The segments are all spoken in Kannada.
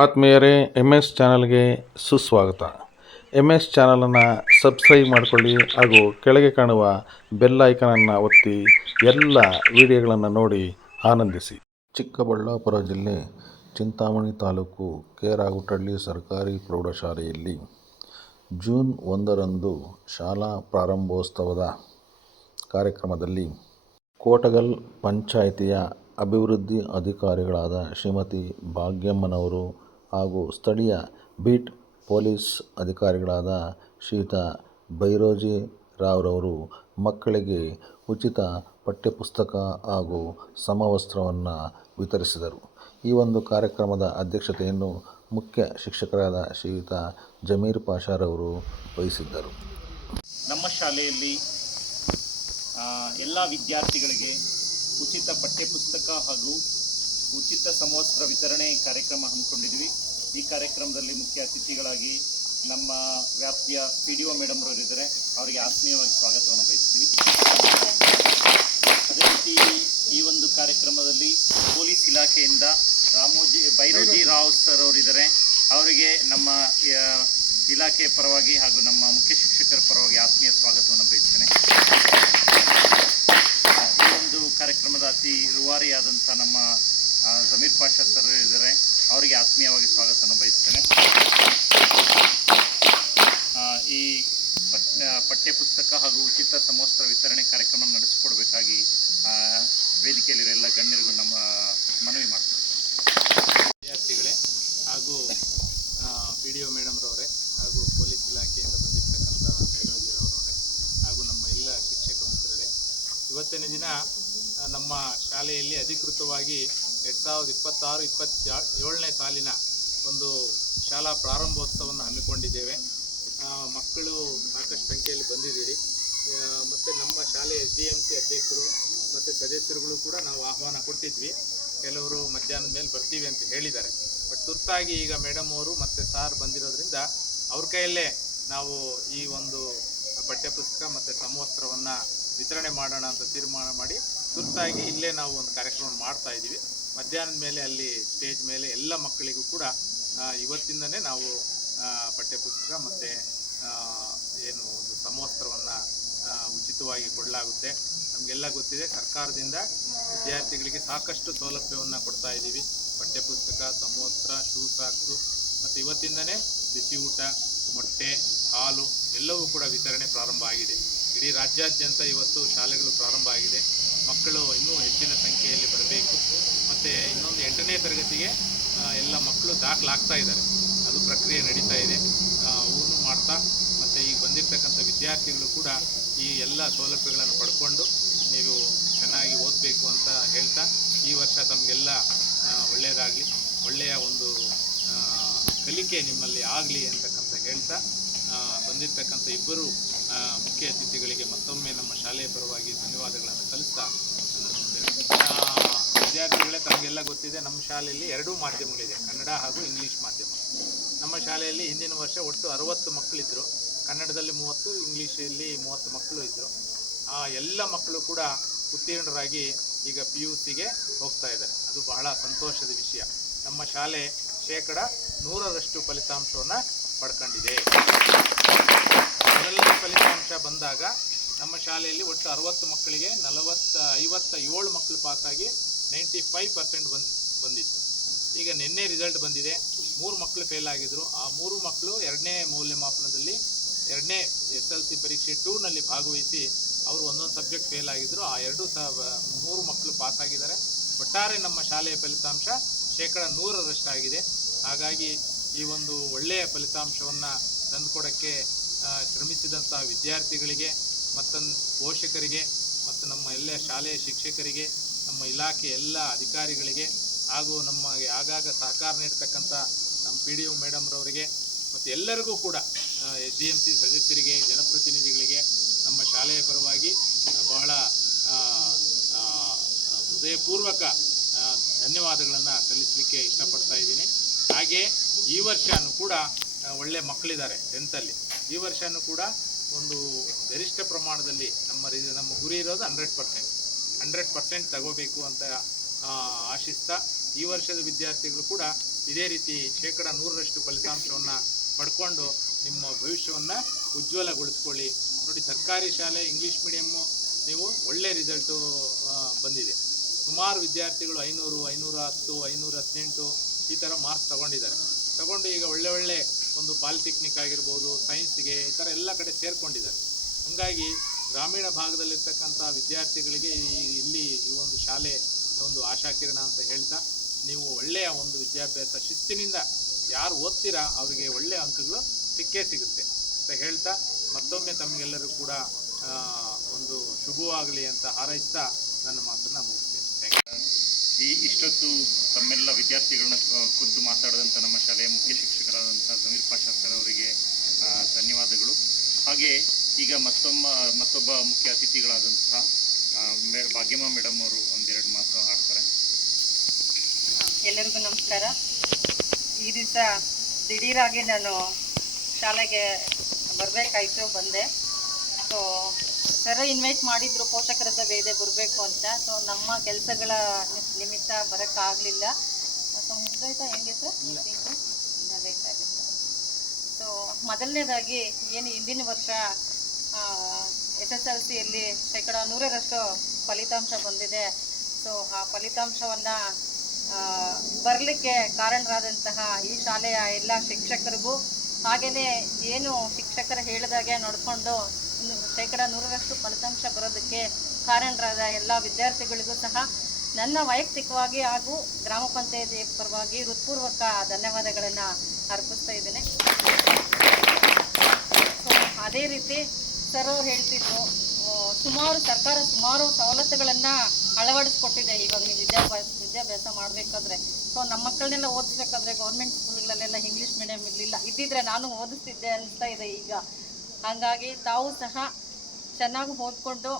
ಆತ್ಮೀಯರೇ, MS ಚಾನಲ್ಗೆ ಸುಸ್ವಾಗತ. MS ಚಾನಲನ್ನು ಸಬ್ಸ್ಕ್ರೈಬ್ ಮಾಡಿಕೊಳ್ಳಿ ಹಾಗೂ ಕೆಳಗೆ ಕಾಣುವ ಬೆಲ್ ಐಕನನ್ನು ಒತ್ತಿ ಎಲ್ಲ ವಿಡಿಯೋಗಳನ್ನು ನೋಡಿ ಆನಂದಿಸಿ. ಚಿಕ್ಕಬಳ್ಳಾಪುರ ಜಿಲ್ಲೆ ಚಿಂತಾಮಣಿ ತಾಲೂಕು ಕೇರಾಗುಟ್ಟಳ್ಳಿ ಸರ್ಕಾರಿ ಪ್ರೌಢಶಾಲೆಯಲ್ಲಿ ಜೂನ್ 1ರಂದು ಶಾಲಾ ಪ್ರಾರಂಭೋತ್ಸವದ ಕಾರ್ಯಕ್ರಮದಲ್ಲಿ ಕೋಟಗಲ್ ಪಂಚಾಯಿತಿಯ ಅಭಿವೃದ್ಧಿ ಅಧಿಕಾರಿಗಳಾದ ಶ್ರೀಮತಿ ಭಾಗ್ಯಮ್ಮನವರು ಹಾಗೂ ಸ್ಥಳೀಯ ಬೀಟ್ ಪೊಲೀಸ್ ಅಧಿಕಾರಿಗಳಾದ ಶ್ರೀಯುತ ಭೈರೋಜಿ ರಾವ್ರವರು ಮಕ್ಕಳಿಗೆ ಉಚಿತ ಪಠ್ಯಪುಸ್ತಕ ಹಾಗೂ ಸಮವಸ್ತ್ರವನ್ನು ವಿತರಿಸಿದರು. ಈ ಒಂದು ಕಾರ್ಯಕ್ರಮದ ಅಧ್ಯಕ್ಷತೆಯನ್ನು ಮುಖ್ಯ ಶಿಕ್ಷಕರಾದ ಶ್ರೀಯುತ ಜಮೀರ್ ಪಾಷಾರವರು ವಹಿಸಿದ್ದರು. ನಮ್ಮ ಶಾಲೆಯಲ್ಲಿ ಎಲ್ಲ ವಿದ್ಯಾರ್ಥಿಗಳಿಗೆ ಉಚಿತ ಪಠ್ಯಪುಸ್ತಕ ಹಾಗೂ ಉಚಿತ ಸಮವಸ್ತ್ರ ವಿತರಣೆ ಕಾರ್ಯಕ್ರಮ ಹಮ್ಮಿಕೊಂಡಿದ್ವಿ. ಈ ಕಾರ್ಯಕ್ರಮದಲ್ಲಿ ಮುಖ್ಯ ಅತಿಥಿಗಳಾಗಿ ನಮ್ಮ ವ್ಯಾಪ್ತಿಯ PDO ಮೇಡಮ್ ಅವರಿದ್ದಾರೆ. ಅವರಿಗೆ ಆತ್ಮೀಯವಾಗಿ ಸ್ವಾಗತವನ್ನು ಬಯಸ್ತೀವಿ. ಅದೇ ರೀತಿ ಈ ಒಂದು ಕಾರ್ಯಕ್ರಮದಲ್ಲಿ ಪೊಲೀಸ್ ಇಲಾಖೆಯಿಂದ ಭೈರೋಜಿ ರಾವ್ ಸರ್ ಅವರಿದ್ದಾರೆ. ಅವರಿಗೆ ನಮ್ಮ ಇಲಾಖೆಯ ಪರವಾಗಿ ಹಾಗೂ ನಮ್ಮ ಮುಖ್ಯ ಶಿಕ್ಷಕರ ಪರವಾಗಿ ಆತ್ಮೀಯ ಸ್ವಾಗತವನ್ನು ಬಯಸ್ತೇನೆ. ಈ ಒಂದು ಕಾರ್ಯಕ್ರಮದ ಅತಿ ರೂವಾರಿಯಾದಂಥ ನಮ್ಮ ಜಮೀರ್ ಪಾಷಾ ಸರ್ ಇದ್ದಾರೆ. ಅವರಿಗೆ ಆತ್ಮೀಯವಾಗಿ ಸ್ವಾಗತವನ್ನು ಬಯಸ್ತೇನೆ. ಈ ಪಠ್ಯಪುಸ್ತಕ ಹಾಗೂ ಉಚಿತ ಸಮವಸ್ತ್ರ ವಿತರಣೆ ಕಾರ್ಯಕ್ರಮ ನಡೆಸಿಕೊಡ್ಬೇಕಾಗಿ ವೇದಿಕೆಯಲ್ಲಿರೋ ಗಣ್ಯರಿಗೂ ನಮ್ಮ ಮನವಿ ಮಾಡ್ತಾರೆ. ವಿದ್ಯಾರ್ಥಿಗಳೇ ಹಾಗೂ PDO ಮೇಡಮ್ರವರೇ ಹಾಗೂ ಪೊಲೀಸ್ ಇಲಾಖೆಯಿಂದ ಬಂದಿರತಕ್ಕಂಥ ಭೈರೋಜಿರವರವರೇ ಹಾಗೂ ನಮ್ಮ ಎಲ್ಲ ಶಿಕ್ಷಕ ಮಿತ್ರರೇ, ಇವತ್ತಿನ ದಿನ ನಮ್ಮ ಶಾಲೆಯಲ್ಲಿ ಅಧಿಕೃತವಾಗಿ 2026-27ನೇ ಸಾಲಿನ ಒಂದು ಶಾಲಾ ಪ್ರಾರಂಭೋತ್ಸವವನ್ನು ಹಮ್ಮಿಕೊಂಡಿದ್ದೇವೆ. ಮಕ್ಕಳು ಸಾಕಷ್ಟು ಸಂಖ್ಯೆಯಲ್ಲಿ ಬಂದಿದ್ದೀರಿ. ಮತ್ತು ನಮ್ಮ ಶಾಲೆ SDMC ಅಧ್ಯಕ್ಷರು ಮತ್ತು ಸದಸ್ಯರುಗಳು ಕೂಡ ನಾವು ಆಹ್ವಾನ ಕೊಟ್ಟಿದ್ವಿ. ಕೆಲವರು ಮಧ್ಯಾಹ್ನದ ಮೇಲೆ ಬರ್ತೀವಿ ಅಂತ ಹೇಳಿದ್ದಾರೆ. ಬಟ್ ತುರ್ತಾಗಿ ಈಗ ಮೇಡಮ್ ಅವರು ಮತ್ತು ಸಾರ್ ಬಂದಿರೋದ್ರಿಂದ ಅವ್ರ ಕೈಯಲ್ಲೇ ನಾವು ಈ ಒಂದು ಪಠ್ಯಪುಸ್ತಕ ಮತ್ತು ಸಮವಸ್ತ್ರವನ್ನು ವಿತರಣೆ ಮಾಡೋಣ ಅಂತ ತೀರ್ಮಾನ ಮಾಡಿ ತುರ್ತಾಗಿ ಇಲ್ಲೇ ನಾವು ಒಂದು ಕಾರ್ಯಕ್ರಮ ಮಾಡ್ತಾ ಇದ್ದೀವಿ. ಮಧ್ಯಾಹ್ನದ ಮೇಲೆ ಅಲ್ಲಿ ಸ್ಟೇಜ್ ಮೇಲೆ ಎಲ್ಲ ಮಕ್ಕಳಿಗೂ ಕೂಡ ಇವತ್ತಿಂದನೇ ನಾವು ಪಠ್ಯಪುಸ್ತಕ ಮತ್ತು ಏನು ಒಂದು ಸಮವಸ್ತ್ರವನ್ನು ಉಚಿತವಾಗಿ ಕೊಡಲಾಗುತ್ತೆ. ನಮಗೆಲ್ಲ ಗೊತ್ತಿದೆ, ಸರ್ಕಾರದಿಂದ ವಿದ್ಯಾರ್ಥಿಗಳಿಗೆ ಸಾಕಷ್ಟು ಸೌಲಭ್ಯವನ್ನು ಕೊಡ್ತಾ ಇದ್ದೀವಿ. ಪಠ್ಯಪುಸ್ತಕ, ಸಮವಸ್ತ್ರ, ಶೂ ಸಾಕ್ಸು ಮತ್ತು ಇವತ್ತಿಂದನೇ ಬಿಸಿ ಊಟ, ಮೊಟ್ಟೆ, ಹಾಲು ಎಲ್ಲವೂ ಕೂಡ ವಿತರಣೆ ಪ್ರಾರಂಭ ಆಗಿದೆ. ಇಡೀ ರಾಜ್ಯಾದ್ಯಂತ ಇವತ್ತು ಶಾಲೆಗಳು ಪ್ರಾರಂಭ ಆಗಿದೆ. ಮಕ್ಕಳು ಇನ್ನೂ ಹೆಚ್ಚಿನ ಸಂಖ್ಯೆಯಲ್ಲಿ ಬರಬೇಕು. ಮತ್ತು ಇನ್ನೊಂದು 8ನೇ ತರಗತಿಗೆ ಎಲ್ಲ ಮಕ್ಕಳು ದಾಖಲಾಗ್ತಾ ಇದ್ದಾರೆ. ಅದು ಪ್ರಕ್ರಿಯೆ ನಡೀತಾ ಇದೆ. ಅವನು ಮಾಡ್ತಾ ಮತ್ತು ಈಗ ಬಂದಿರತಕ್ಕಂಥ ವಿದ್ಯಾರ್ಥಿಗಳು ಕೂಡ ಈ ಎಲ್ಲ ಸೌಲಭ್ಯಗಳನ್ನು ಪಡ್ಕೊಂಡು ನೀವು ಚೆನ್ನಾಗಿ ಓದಬೇಕು ಅಂತ ಹೇಳ್ತಾ, ಈ ವರ್ಷ ತಮಗೆಲ್ಲ ಒಳ್ಳೆಯದಾಗಲಿ, ಒಳ್ಳೆಯ ಒಂದು ಕಲಿಕೆ ನಿಮ್ಮಲ್ಲಿ ಆಗಲಿ ಅಂತಕ್ಕಂಥ ಹೇಳ್ತಾ, ಬಂದಿರತಕ್ಕಂಥ ಇಬ್ಬರು ಮುಖ್ಯ ಅತಿಥಿಗಳಿಗೆ ಮತ್ತೊಮ್ಮೆ ನಮ್ಮ ಶಾಲೆಯ ಪರವಾಗಿ ಧನ್ಯವಾದಗಳನ್ನು ಸಲ್ಲಿಸ್ತಾ, ವಿದ್ಯಾರ್ಥಿಗಳೇ ತಮಗೆಲ್ಲ ಗೊತ್ತಿದೆ, ನಮ್ಮ ಶಾಲೆಯಲ್ಲಿ 2 ಮಾಧ್ಯಮಗಳಿದೆ, ಕನ್ನಡ ಹಾಗೂ ಇಂಗ್ಲೀಷ್ ಮಾಧ್ಯಮ. ನಮ್ಮ ಶಾಲೆಯಲ್ಲಿ ಹಿಂದಿನ ವರ್ಷ ಒಟ್ಟು 60 ಮಕ್ಕಳಿದ್ದರು. ಕನ್ನಡದಲ್ಲಿ 30, ಇಂಗ್ಲೀಷಲ್ಲಿ 30 ಮಕ್ಕಳು ಇದ್ದರು. ಆ ಎಲ್ಲ ಮಕ್ಕಳು ಕೂಡ ಉತ್ತೀರ್ಣರಾಗಿ ಈಗ PUCಗೆ ಹೋಗ್ತಾ ಇದ್ದಾರೆ. ಅದು ಬಹಳ ಸಂತೋಷದ ವಿಷಯ. ನಮ್ಮ ಶಾಲೆ 100% ಫಲಿತಾಂಶವನ್ನು ಪಡ್ಕೊಂಡಿದೆ. ಮೊದಲನೇ ಫಲಿತಾಂಶ ಬಂದಾಗ ನಮ್ಮ ಶಾಲೆಯಲ್ಲಿ ಒಟ್ಟು 60 ಮಕ್ಕಳಿಗೆ 57 ಮಕ್ಕಳು ಪಾಸಾಗಿ 95% ಬಂದಿತ್ತು. ಈಗ ನಿನ್ನೆ ರಿಸಲ್ಟ್ ಬಂದಿದೆ. 3 ಮಕ್ಕಳು ಫೇಲ್ ಆಗಿದ್ದರು. ಆ 3 ಮಕ್ಕಳು 2ನೇ ಮೌಲ್ಯಮಾಪನದಲ್ಲಿ 2ನೇ SLC ಪರೀಕ್ಷೆ 2ನಲ್ಲಿ ಭಾಗವಹಿಸಿ ಅವರು ಒಂದೊಂದು ಸಬ್ಜೆಕ್ಟ್ ಫೇಲ್ ಆಗಿದ್ದರು. ಆ 3 ಮಕ್ಕಳು ಪಾಸಾಗಿದ್ದಾರೆ. ಒಟ್ಟಾರೆ ನಮ್ಮ ಶಾಲೆಯ ಫಲಿತಾಂಶ 100% ಆಗಿದೆ. ಹಾಗಾಗಿ ಈ ಒಂದು ಒಳ್ಳೆಯ ಫಲಿತಾಂಶವನ್ನು ತಂದುಕೊಡೋಕ್ಕೆ ಶ್ರಮಿಸಿದಂಥ ವಿದ್ಯಾರ್ಥಿಗಳಿಗೆ ಮತ್ತು ಪೋಷಕರಿಗೆ ಮತ್ತು ನಮ್ಮ ಎಲ್ಲ ಶಾಲೆಯ ಶಿಕ್ಷಕರಿಗೆ, ನಮ್ಮ ಇಲಾಖೆ ಎಲ್ಲ ಅಧಿಕಾರಿಗಳಿಗೆ ಹಾಗೂ ನಮಗೆ ಆಗಾಗ ಸಹಕಾರ ನೀಡ್ತಕ್ಕಂಥ ನಮ್ಮ PDO ಮೇಡಮ್ರವರಿಗೆ ಮತ್ತು ಎಲ್ಲರಿಗೂ ಕೂಡ SDMC ಸದಸ್ಯರಿಗೆ, ಜನಪ್ರತಿನಿಧಿಗಳಿಗೆ ನಮ್ಮ ಶಾಲೆಯ ಪರವಾಗಿ ಬಹಳ ಹೃದಯಪೂರ್ವಕ ಧನ್ಯವಾದಗಳನ್ನು ಸಲ್ಲಿಸಲಿಕ್ಕೆ ಇಷ್ಟಪಡ್ತಾ ಇದ್ದೀನಿ. ಹಾಗೆ ಈ ವರ್ಷವೂ ಕೂಡ ಒಳ್ಳೆ ಮಕ್ಕಳಿದ್ದಾರೆ 10th. ಈ ವರ್ಷವೂ ಕೂಡ ಒಂದು ಗರಿಷ್ಠ ಪ್ರಮಾಣದಲ್ಲಿ ನಮ್ಮ ಗುರಿ ಇರೋದು 100% ತಗೋಬೇಕು ಅಂತ ಆಶಿಸ್ತಾ ಈ ವರ್ಷದ ವಿದ್ಯಾರ್ಥಿಗಳು ಕೂಡ ಇದೇ ರೀತಿ 100% ಫಲಿತಾಂಶವನ್ನು ಪಡ್ಕೊಂಡು ನಿಮ್ಮ ಭವಿಷ್ಯವನ್ನು ಉಜ್ವಲಗೊಳಿಸ್ಕೊಳ್ಳಿ. ನೋಡಿ, ಸರ್ಕಾರಿ ಶಾಲೆ ಇಂಗ್ಲೀಷ್ ಮೀಡಿಯಮ್ಮು ನೀವು ಒಳ್ಳೆ ರಿಸಲ್ಟು ಬಂದಿದೆ. ಸುಮಾರು ವಿದ್ಯಾರ್ಥಿಗಳು 500, 510, 518 ಈ ಥರ ಮಾರ್ಕ್ಸ್ ತಗೊಂಡು ಈಗ ಒಳ್ಳೆ ಒಂದು ಪಾಲಿಟೆಕ್ನಿಕ್ ಆಗಿರ್ಬೋದು, ಸೈನ್ಸ್ಗೆ ಈ ಥರ ಎಲ್ಲ ಕಡೆ ಸೇರ್ಕೊಂಡಿದ್ದಾರೆ. ಹಾಗಾಗಿ ಗ್ರಾಮೀಣ ಭಾಗದಲ್ಲಿರ್ತಕ್ಕಂಥ ವಿದ್ಯಾರ್ಥಿಗಳಿಗೆ ಈ ಒಂದು ಶಾಲೆ ಒಂದು ಆಶಾಕಿರಣ ಅಂತ ಹೇಳ್ತಾ, ನೀವು ಒಳ್ಳೆಯ ಒಂದು ವಿದ್ಯಾಭ್ಯಾಸ ಶಿಸ್ತಿನಿಂದ ಯಾರು ಓದ್ತೀರಾ ಅವರಿಗೆ ಒಳ್ಳೆಯ ಅಂಕಗಳು ಸಿಗುತ್ತೆ ಅಂತ ಹೇಳ್ತಾ, ಮತ್ತೊಮ್ಮೆ ತಮಗೆಲ್ಲರೂ ಕೂಡ ಒಂದು ಶುಭವಾಗಲಿ ಅಂತ ಹಾರೈಸ್ತಾ ನನ್ನ ಮಾತನ್ನು ಮುಗಿಸ್ತೇನೆ. ಇಷ್ಟೊತ್ತು ತಮ್ಮೆಲ್ಲ ವಿದ್ಯಾರ್ಥಿಗಳನ್ನ ಕುರಿತು ಮಾತಾಡಿದಂಥ ನಮ್ಮ ಶಾಲೆಯ ಮುಖ್ಯ ಶಿಕ್ಷಕರಾದಂಥ ಸಮೀರ್ ಪಾಷಾ ಸರ್ ಅವರಿಗೆ ಧನ್ಯವಾದಗಳು. ಹಾಗೆ ಈಗ ಮತ್ತೊಬ್ಬ ಮುಖ್ಯ ಅತಿಥಿಗಳಾದಂತಹ ಭಾಗ್ಯಮ್ಮ ಮೇಡಮ್ ಅವರು ಒಂದೆರಡು ಮಾತು ಆಡ್ತಾರೆ. ಎಲ್ಲರಿಗೂ ನಮಸ್ಕಾರ. ಈ ದಿವಸ ದಿಢೀರಾಗಿ ನಾನು ಶಾಲೆಗೆ ಬರಬೇಕಾಯಿತು, ಬಂದೆ. ಸೊ ಸರ್ ಇನ್ವೈಟ್ ಮಾಡಿದ್ರು, ಪೋಷಕರ ಸಭೆ ಇದೆ ಬರಬೇಕು ಅಂತ. ಸೊ ನಮ್ಮ ಕೆಲಸಗಳ ನಿಮಿತ್ತ ಬರೋಕ್ಕಾಗಲಿಲ್ಲ. ಸೊ ಮುಗ್ದೋಯ್ತಾ ಹೆಂಗೆ ಸರ್? ಲೇಟ್ ಆಗುತ್ತೆ. ಸೊ ಮೊದಲನೇದಾಗಿ ಏನು ಹಿಂದಿನ ವರ್ಷ SSLCಯಲ್ಲಿ 100% ಫಲಿತಾಂಶ ಬಂದಿದೆ. ಸೊ ಆ ಫಲಿತಾಂಶವನ್ನು ಬರಲಿಕ್ಕೆ ಕಾರಣರಾದಂತಹ ಈ ಶಾಲೆಯ ಎಲ್ಲ ಶಿಕ್ಷಕರಿಗೂ, ಹಾಗೆಯೇ ಏನು ಶಿಕ್ಷಕರು ಹೇಳಿದಾಗೆ ನಡ್ಕೊಂಡು 100% ಫಲಿತಾಂಶ ಬರೋದಕ್ಕೆ ಕಾರಣರಾದ ಎಲ್ಲ ವಿದ್ಯಾರ್ಥಿಗಳಿಗೂ ಸಹ ನನ್ನ ವೈಯಕ್ತಿಕವಾಗಿ ಹಾಗೂ ಗ್ರಾಮ ಪಂಚಾಯತಿ ಪರವಾಗಿ ಹೃತ್ಪೂರ್ವಕ ಧನ್ಯವಾದಗಳನ್ನು ಅರ್ಪಿಸ್ತಾ ಇದ್ದೇನೆ. ಸೊ ಅದೇ ರೀತಿ ಸರ್ ಅವ್ರು ಹೇಳ್ತಿದ್ರು, ಸರ್ಕಾರ ಸುಮಾರು ಸವಲತ್ತುಗಳನ್ನು ಅಳವಡಿಸ್ಕೊಟ್ಟಿದೆ. ಇವಾಗ ನೀವು ವಿದ್ಯಾಭ್ಯಾಸ ಮಾಡಬೇಕಾದ್ರೆ, ಸೊ ನಮ್ಮ ಮಕ್ಕಳನ್ನೆಲ್ಲ ಓದಿಸ್ಬೇಕಾದ್ರೆ ಗೌರ್ಮೆಂಟ್ ಸ್ಕೂಲ್ಗಳಲ್ಲೆಲ್ಲ ಇಂಗ್ಲೀಷ್ ಮೀಡಿಯಂ ಇದ್ದಿದ್ರೆ ನಾನು ಓದಿಸ್ತಿದ್ದೆ ಅನಿಸ್ತಾ ಇದೆ ಈಗ. ಹಾಗಾಗಿ ತಾವು ಸಹ ಚೆನ್ನಾಗಿ ಓದ್ಕೊಂಡು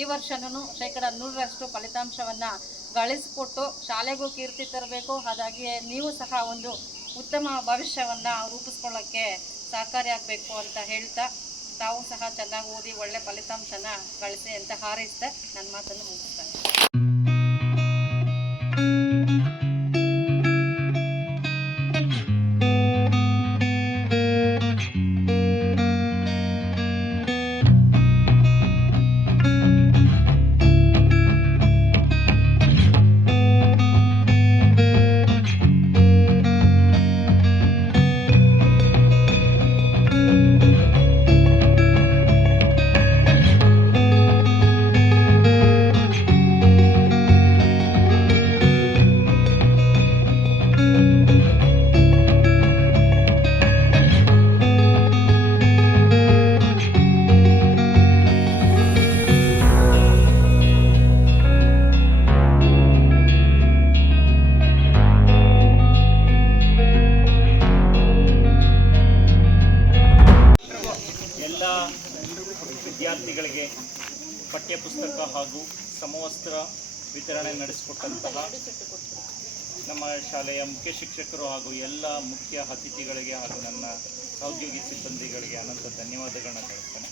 ಈ ವರ್ಷನೂ 100% ಫಲಿತಾಂಶವನ್ನು ಗಳಿಸ್ಕೊಟ್ಟು ಶಾಲೆಗೂ ಕೀರ್ತಿ ತರಬೇಕು. ಹಾಗಾಗಿ ನೀವು ಸಹ ಒಂದು ಉತ್ತಮ ಭವಿಷ್ಯವನ್ನು ರೂಪಿಸ್ಕೊಳ್ಳೋಕ್ಕೆ ಸಹಕಾರಿಯಾಗಬೇಕು ಅಂತ ಹೇಳ್ತಾ, ತಾವು ಸಹ ಚೆನ್ನಾಗಿ ಓದಿ ಒಳ್ಳೆ ಫಲಿತಾಂಶನ ಗಳಿಸಿ ಅಂತ ಹಾರೈಸ್ತಾ ನನ್ನ ಮಾತನ್ನು ಮುಗಿಸ್ತಾರೆ. ವಿದ್ಯಾರ್ಥಿಗಳಿಗೆ ಪಠ್ಯಪುಸ್ತಕ ಹಾಗೂ ಸಮವಸ್ತ್ರ ವಿತರಣೆ ನಡೆಸಿಕೊಟ್ಟಂತಹ ನಮ್ಮ ಶಾಲೆಯ ಮುಖ್ಯ ಶಿಕ್ಷಕರು ಹಾಗೂ ಎಲ್ಲ ಮುಖ್ಯ ಅತಿಥಿಗಳಿಗೆ ಹಾಗೂ ನನ್ನ ಸಹೋದ್ಯೋಗಿ ಸಿಬ್ಬಂದಿಗಳಿಗೆ ಅನಂತ ಧನ್ಯವಾದಗಳನ್ನ ತಿಳಿಸ್ತೇನೆ.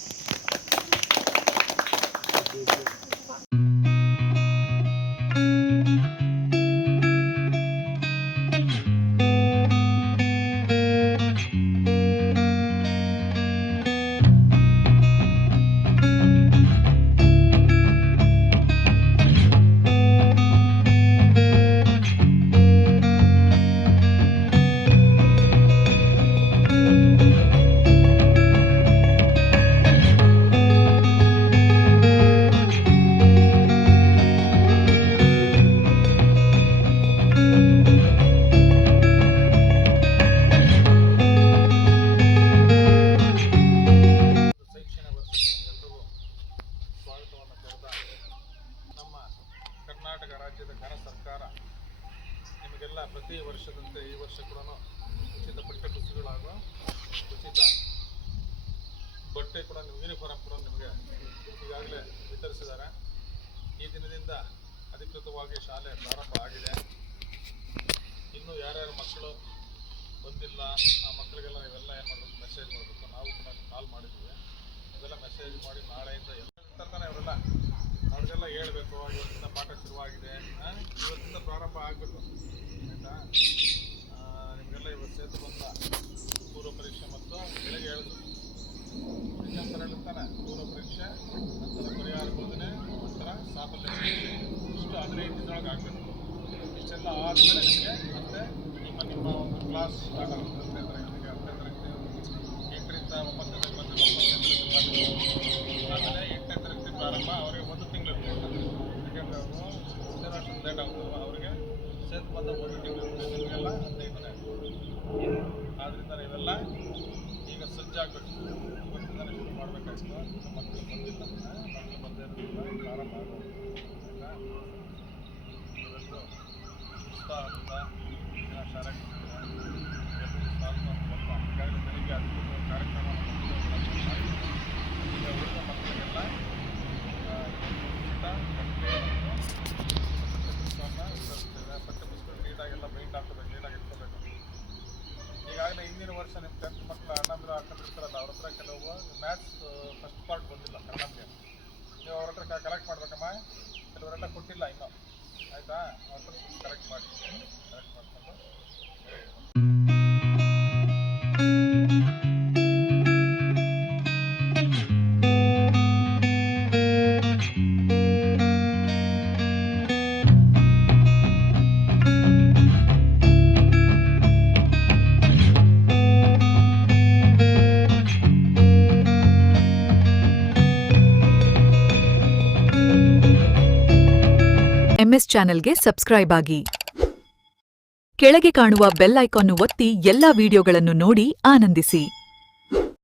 ಕರ್ನಾಟಕ ರಾಜ್ಯದ ಘನ ಸರ್ಕಾರ ನಿಮಗೆಲ್ಲ ಪ್ರತಿ ವರ್ಷದಂತೆ ಈ ವರ್ಷ ಕೂಡ ಉಚಿತ ಪಠ್ಯಪುಸ್ತಕಗಳು ಹಾಗೂ ಉಚಿತ ಬಟ್ಟೆ ಕೂಡ ಯೂನಿಫಾರ್ಮ್ ಕೂಡ ನಿಮಗೆ ಈಗಾಗಲೇ ವಿತರಿಸಿದ್ದಾರೆ. ಈ ದಿನದಿಂದ ಅಧಿಕೃತವಾಗಿ ಶಾಲೆ ಪ್ರಾರಂಭ ಆಗಿದೆ. ಇನ್ನೂ ಯಾರ್ಯಾರು ಮಕ್ಕಳು ಬಂದಿಲ್ಲ ಆ ಮಕ್ಕಳಿಗೆಲ್ಲ ನೀವೆಲ್ಲ ಏನು ಮಾಡಬೇಕು, ಮೆಸೇಜ್ ಮಾಡಬೇಕು. ನಾವು ಕೂಡ ಕಾಲ್ ಮಾಡಿದ್ವಿ, ಅದೆಲ್ಲ ಮೆಸೇಜ್ ಮಾಡಿ ನಾಳೆಯಿಂದ ಎಲ್ಲ ಇರ್ತಾನೆ ಅವರೆಲ್ಲ ಅವ್ರಿಗೆಲ್ಲ ಹೇಳಬೇಕು, ಇವತ್ತಿಂದ ಪಾಠ ಶುರುವಾಗಿದೆ, ಇವತ್ತಿಂದ ಪ್ರಾರಂಭ ಆಗಬೇಕು, ಆಯಿತಾ? ನಂತರ ಹೇಳ್ತಾನೆ ಪೂರ್ವ ಪರೀಕ್ಷೆ, ನಂತರ ಪರಿಹಾರ ಬೋಧನೆ, ನಂತರ ಸಾಫಲ್ಯ ಪರೀಕ್ಷೆ. ಇಷ್ಟು 15 ದಿನದೊಳಗೆ ಆಗಬೇಕು. ಇಷ್ಟೆಲ್ಲ ಆದಮೇಲೆ ನಿಮಗೆ ಮತ್ತೆ ನಿಮ್ಮ ಒಂದು ಕ್ಲಾಸ್ ಸ್ಟಾರ್ಟ್ ಆಗುತ್ತೆ. 10ನೇ ತರಗತಿಗೆ 10ನೇ ತರಗತಿ 8ರಿಂದ 9ನೇ ತರಗತಿ ಆಮೇಲೆ 8ನೇ ತರಗತಿ ಪ್ರಾರಂಭ. ಅವರಿಗೆ 1 ತಿಂಗಳು ಇರ್ತದೆ. ಯಾಕೆಂದರೆ ಅವರು ವರ್ಷ ಲೇಟ್ ಆಗ್ತದೆ, ಅವರಿಗೆ ಸೇರ್ತು ಬಂದ 1 ತಿಂಗಳು ಇರ್ತದೆ. ನಿಮಗೆಲ್ಲ 15ನೇ. ಆದ್ದರಿಂದ ನೀವೆಲ್ಲ ಈಗ ಸಜ್ಜಾಗಬೇಕು. ಇವತ್ತಿಂದಲೇ ಶುರು ಮಾಡಬೇಕಾಯ್ತು. ಮಕ್ಕಳು ಬಂದಿಲ್ಲ, ಮಕ್ಕಳು ಬಂದೇ ಇರೋದ್ರಿಂದ ಪ್ರಾರಂಭ ಆಗೋದು. ಆಯಿತಾ? ನೀವೆಲ್ಲರೂ ಉತ್ಸಾಹದಿಂದ ಶಾಲೆಗೆ ಈಗಾಗಲೇ ಬೆಳಿಗ್ಗೆ ಅದ್ಭುತ ಕಾರ್ಯಕ್ರಮ ಈಗ ಉಳಿದ ಮಕ್ಕಳಿಗೆಲ್ಲ ಉಚಿತ ಬಟ್ಟೆ ಪುಸ್ತಕವನ್ನು ವಿತರಿಸ್ತೇವೆ. ಪಠ್ಯ ಪುಸ್ತಕ ನೀಟಾಗೆಲ್ಲ ಬೈಂಡ್ ಹಾಕೋಬೇಕು, ನೀಟಾಗಿ ಇಟ್ಕೋಬೇಕು. ಈಗಾಗಲೇ ಹಿಂದಿನ ವರ್ಷ ನಿಮ್ಮ 10th ಮಕ್ಕಳು ಅಣ್ಣಂದ್ರು ಹಾಕೊಂಡಿರ್ತಾರಲ್ಲ, ಅವ್ರ ಹತ್ರ ಕೆಲವು ಮ್ಯಾಥ್ಸ್ ಫಸ್ಟ್ ಪಾರ್ಟ್ ಬಂದಿಲ್ಲ ಕನ್ನಡಕ್ಕೆ. ನೀವು ಅವ್ರ ಹತ್ರ ಕಲೆಕ್ಟ್ ಮಾಡಬೇಕಮ್ಮ. ಕೆಲವರೆಲ್ಲ ಕೊಟ್ಟಿಲ್ಲ ಇನ್ನೂ. ಆಯಿತಾ? ಅವ್ರ ಹತ್ರ ಕಲೆಕ್ಟ್ ಮಾಡಿ, ಕಲೆಕ್ಟ್ ಮಾಡಿಕೊಂಡು MS ಚಾನೆಲ್ಗೆ ಸಬ್ಸ್ಕ್ರೈಬ್ ಆಗಿ. ಕೆಳಗೆ ಕಾಣುವ ಬೆಲ್ ಐಕಾನ್ ಒತ್ತಿ ಎಲ್ಲಾ ವಿಡಿಯೋಗಳನ್ನು ನೋಡಿ ಆನಂದಿಸಿ.